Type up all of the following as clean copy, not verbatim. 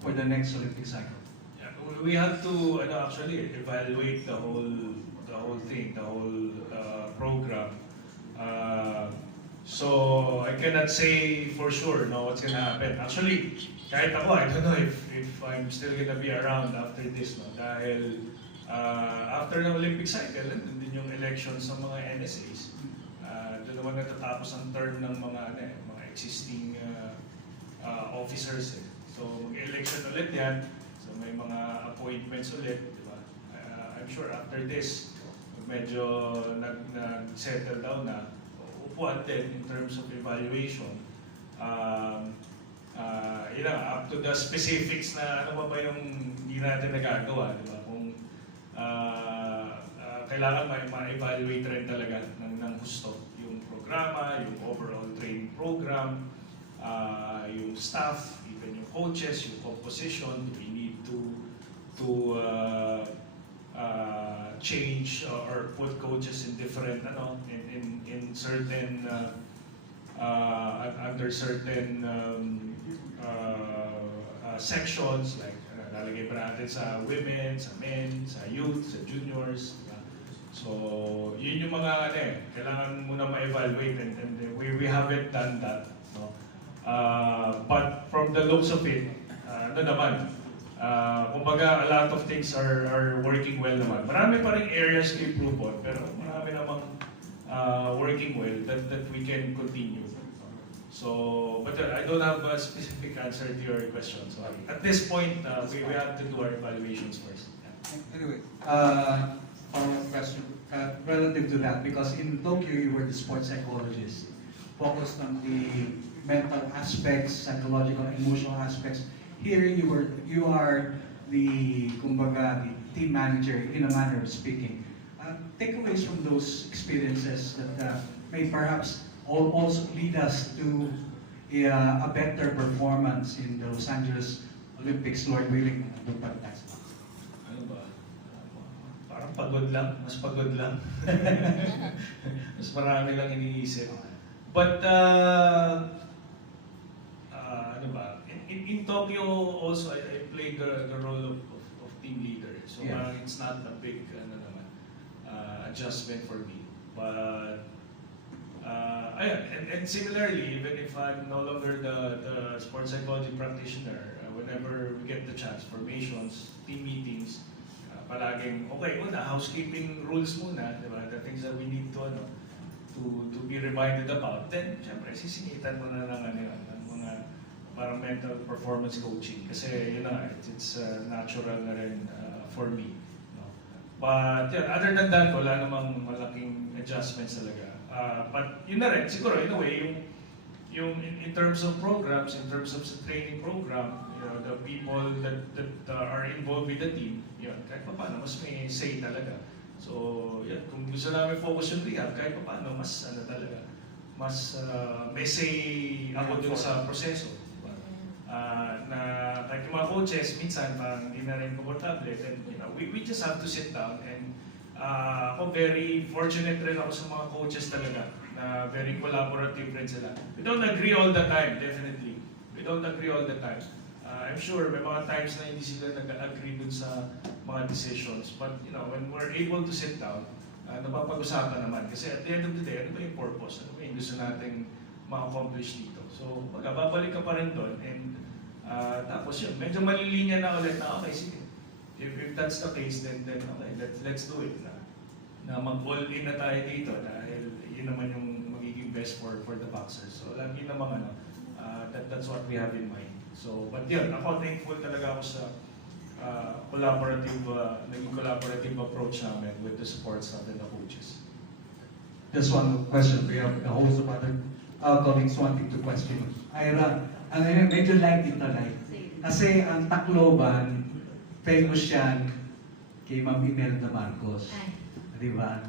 for the next Olympic cycle? Yeah, we have to actually evaluate the whole thing, the whole program. So I cannot say for sure what's gonna happen. Actually, kahit ako, I don't know if I'm still gonna be around after this, no? Dahil after ng Olympic cycle, nandun din yung elections ng mga NSAs. Doon naman natatapos ang term ng mga existing officers. So mag-election ulit yan. So may mga appointments ulit, di ba? I'm sure after this, medyo nag-settle down na. Upuan din in terms of evaluation. Up to the specifics na ano ba yung hindi natin nagagawa, di ba? Kung kailangan ma-evaluate rin talaga ng gusto yung programa, yung overall training program, yung staff, even yung coaches, yung composition. We need to change or put coaches in different in certain under certain sections, like lalagay pa natin sa women, sa men, sa youth, sa juniors. So yun yung mga kailangan muna ma-evaluate, and we haven't done that, no? But from the looks of it, kumbaga a lot of things are working well naman. Marami pa rin areas to improve on, pero marami namang working well that we can continue. So, but I don't have a specific answer to your question. So at this point, we have to do our evaluations first. Yeah. Anyway, follow-up question relative to that, because in Tokyo you were the sports psychologist, focused on the mental aspects, psychological, emotional aspects. Here you are the kumbaga the team manager, in a manner of speaking. Takeaways from those experiences that may perhaps also lead us to a better performance in the Los Angeles Olympics, Lord willing, Ano ba? Parang pagod lang, mas pagod lang. Mas marami lang iniisip. But ano ba? In Tokyo also I played the role of team leader. So Yeah. parang it's not a big adjustment for me. But and similarly, even if I'm no longer the sports psychology practitioner, whenever we get the chance, formations, team meetings, palaging, okay, housekeeping rules muna, di ba? The things that we need to be reminded about. Then, syempre, sisingitan mo na ng mga parang mental performance coaching. Kasi, it's natural na rin for me. No? But, other than that, wala namang malaking adjustments talaga. But yun na rin, siguro, in a way, yung in terms of programs, in terms of training program, the people that are involved with the team, kahit pa paano, mas may say talaga. So, kung gusto namin focus yung rehab, kahit pa paano, mas talaga, mas may say ako dun sa proseso. Diba? Na kahit yung mga coaches, minsan, hindi na rin komportable, then, we just have to sit down, and ako very fortunate rin ako sa mga coaches talaga, na very collaborative rin sila. We don't agree all the time, definitely. We don't agree all the time. I'm sure may mga times na hindi sila nag-agree dun sa mga decisions. But, when we're able to sit down, napapag-usapan naman. Kasi at the end of the day, ano ba yung purpose? Ano ba yung gusto nating ma-accomplish dito? So, babalik ka pa rin doon. And tapos yun, medyo malilinya na ulit na, okay, sige. If that's the case, then okay, let's do it. Na mag-all in na tayo dito dahil yun naman yung magiging best for the boxers. So, lagi namang that's what we have in mind. So, but yun, ako thankful talaga ako sa naging collaborative approach namin with the support staff and the coaches. Just one question. We have a host of other colleagues wanting to question. Ira, medyo light ito, light. Kasi ang Tacloban, famous yan kay Ma'am Imelda Marcos. Di ba?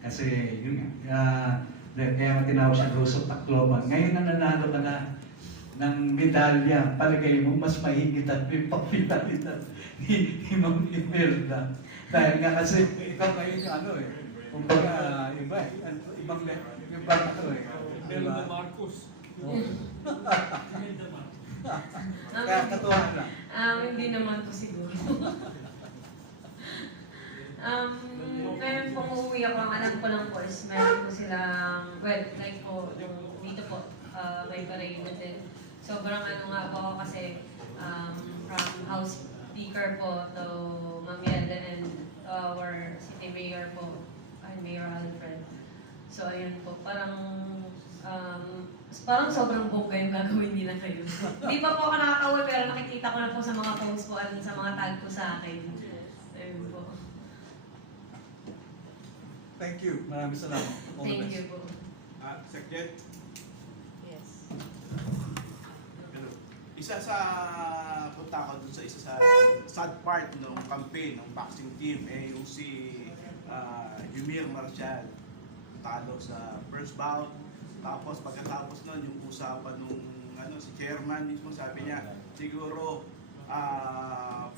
Kasi yun nga, kaya tinawag siya Rose of Tacloban. Ngayon na nanalo ka na ng medalya, palagay mo mas mahigit at may pagpitalitan ni Ma'am Imelda. Dahil nga kasi ikaw ngayon yung kumbaga ibang yung parang Imelda Marcos. Oh. Kaya katuwaan na. Hindi naman po siguro. Ngayon po umuwi ako, ang alam ko lang po is meron po silang, well, like po, yung dito po, may parade din. Sobrang ano nga po ako kasi from House Speaker po to Ma'am Yelden and our City Mayor po, ay Mayor Alfred. So ayun po, parang sobrang bongga yung gagawin nila ngayon. Hindi pa po ako nakakauwi pero nakikita ko na po sa mga posts po at sa mga tag po sa akin. Ayun po. Thank you. Maraming salamat. All the Thank best. you po. Secretary, Yes. ano, isa sa punta ko dun sa isa sa sad part ng campaign ng boxing team yung si Yumir Marcial talo sa first bout. Tapos pagkatapos nun yung usapan nung si chairman mismo sabi niya siguro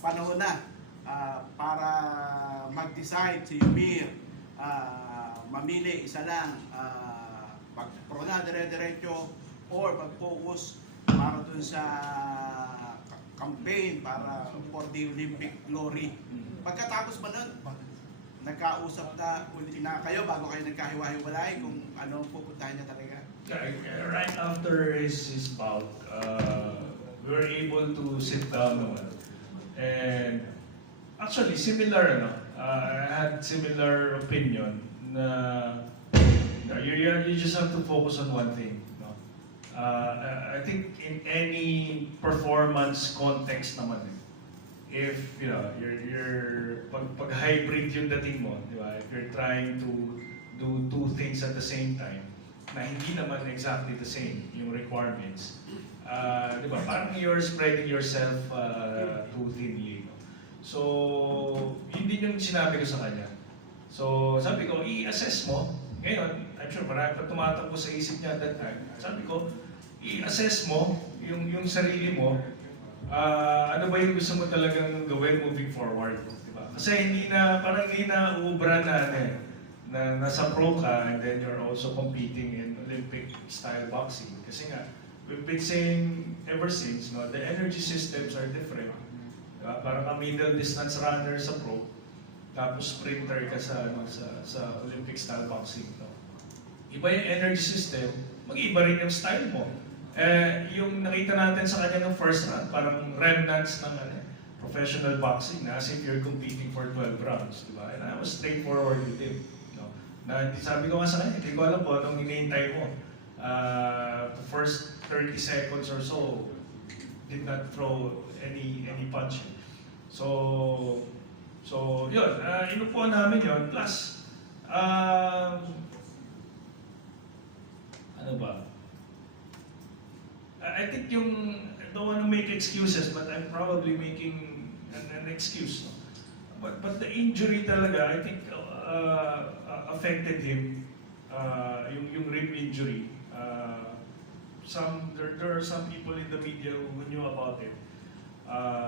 panahon na para mag-decide si Yumir mamili isa lang pag-pro na dire-diretso or mag-focus para dun sa campaign para for the Olympic glory. Pagkatapos ba nun, nagkausap na uli na kayo bago kayo nagkahiwa-hiwalay kung ano pupuntahan niya talaga? Right after his bout, we were able to sit down naman. And actually, similar, I had similar opinion na you just have to focus on one thing. I think in any performance context naman, if you're pag hybrid yung dating mo, di ba? If you're trying to do two things at the same time, na hindi naman exactly the same yung requirements, di ba? Parang you're spreading yourself too thinly. No? So, yun din yung sinabi ko sa kanya. So, sabi ko, i-assess mo. Ngayon, I'm sure marami pa tumatakbo sa isip niya at that time. Sabi ko, i-assess mo yung sarili mo. Ano ba yung gusto mo talagang gawin moving forward? Diba? Kasi parang hindi na uubra na nasa pro ka and then you're also competing in Olympic style boxing. Kasi nga, we've been saying ever since, the energy systems are different. Diba? Parang ka middle distance runner sa pro, tapos sprinter ka sa Olympic style boxing. Iba yung energy system, mag-iba rin yung style mo. Yung nakita natin sa kanya ng first round, parang remnants ng professional boxing na as if you're competing for 12 rounds, di ba? And I was straightforward with him. Na sabi ko nga sa kanya, hindi ko alam po anong hinihintay mo. The first 30 seconds or so, did not throw any punch. So yun, inupuan namin yun. Plus, ano ba? I think I don't want to make excuses, but I'm probably making an excuse. No? But the injury talaga, I think, affected him. Yung rib injury. There are some people in the media who knew about it.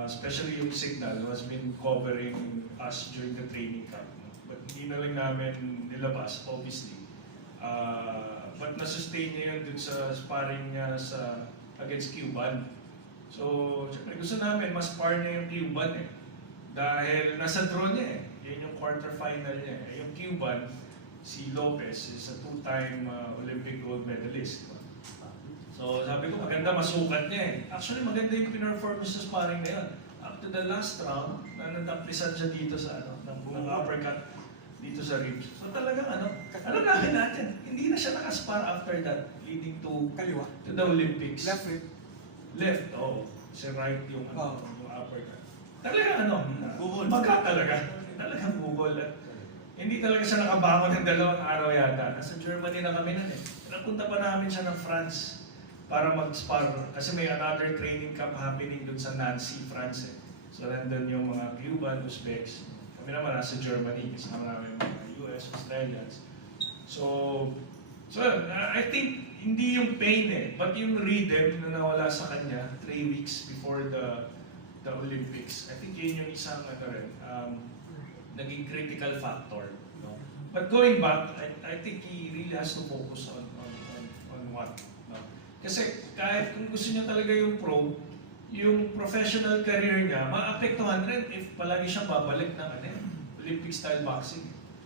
Especially yung Signal who has been covering us during the training camp. No? But hindi na lang namin nilabas, obviously. But na-sustain niya yun dun sa sparring niya against Cuban. So, syempre, gusto namin, mas par niya yung Cuban Dahil nasa draw niya Yan yung quarterfinal niya Yung Cuban, si Lopez, is a two-time Olympic gold medalist. So, sabi ko, maganda masukat niya Actually, maganda yung performance sa sparring na yun. Up to the last round, nadaplisan siya dito sa ng uppercut dito sa ribs. So talagang alam natin, hindi na siya nakaspar after that, leading to Kaliwa. to the Olympics. Left rib. Left, si right yung yung uppercut. Talagang Bugol. baga talaga. Talagang bugol. At hindi talaga siya nakabangon ng 2 araw yata. Nasa Germany na kami nun Napunta pa namin siya ng France para mag-spar. Kasi may another training camp happening dun sa Nancy, France So nandun yung mga Cuban, Uzbeks. Kami naman nasa Germany, kasama namin mga US, Australians. So I think hindi yung pain but yung rhythm na nawala sa kanya 3 weeks before the Olympics. I think yun yung isang naging critical factor. No? But going back, I think he really has to focus on what. No? Kasi kahit kung gusto niya talaga yung pro, yung professional career niya, maapektuhan rin if palagi siya babalik ng Olympic style boxing.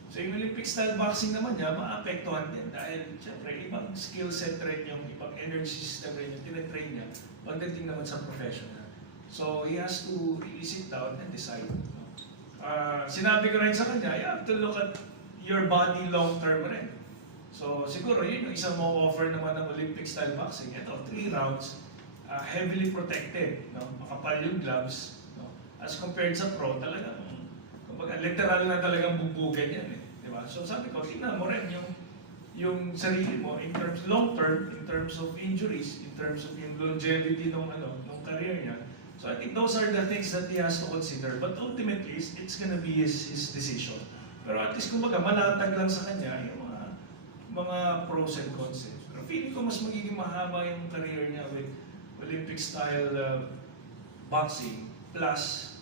So yung Olympic style boxing naman niya, maapektuhan din dahil siyempre ibang skill set rin yung, ibang energy system rin yung tinitrain niya pagdating naman sa professional. So he has to really sit down and decide. Sinabi ko rin sa kanya, you have to look at your body long term rin. So siguro yun yung isang mo offer naman ng Olympic style boxing. Ito, 3 rounds, heavily protected, no? Makapal yung gloves, no? As compared sa pro, talagang kumbaga, literal na talagang bubugan yan eh. Di ba? So sabi ko, tingnan mo rin yung sarili mo in terms long term, in terms of injuries, in terms of yung longevity ng career niya. So I think those are the things that he has to consider. But ultimately, it's gonna be his decision. Pero at least kumbaga, manatag lang sa kanya yung mga pros and cons. Pero feeling ko mas magiging mahaba yung career niya with Olympic style boxing plus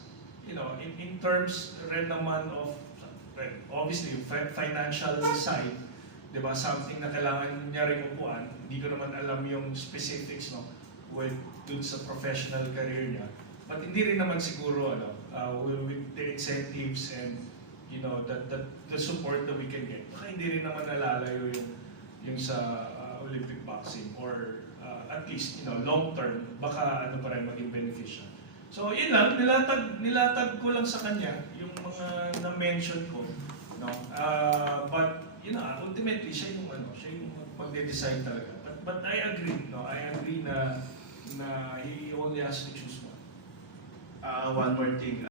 in terms rin naman of obviously yung financial side, 'di ba? Something na kailangan niya rin upuan. Hindi ko naman alam yung specifics with dun sa professional career niya. But hindi rin naman siguro with the incentives and the support that we can get. Baka hindi rin naman nalalayo yung sa Olympic boxing or at least long term baka pa rin maging beneficial. So yun lang, nilatag ko lang sa kanya yung mga na-mention ko, no. But ultimately siya yung magde-decide talaga. But I agree, no. I agree na he only has to choose one. One more thing.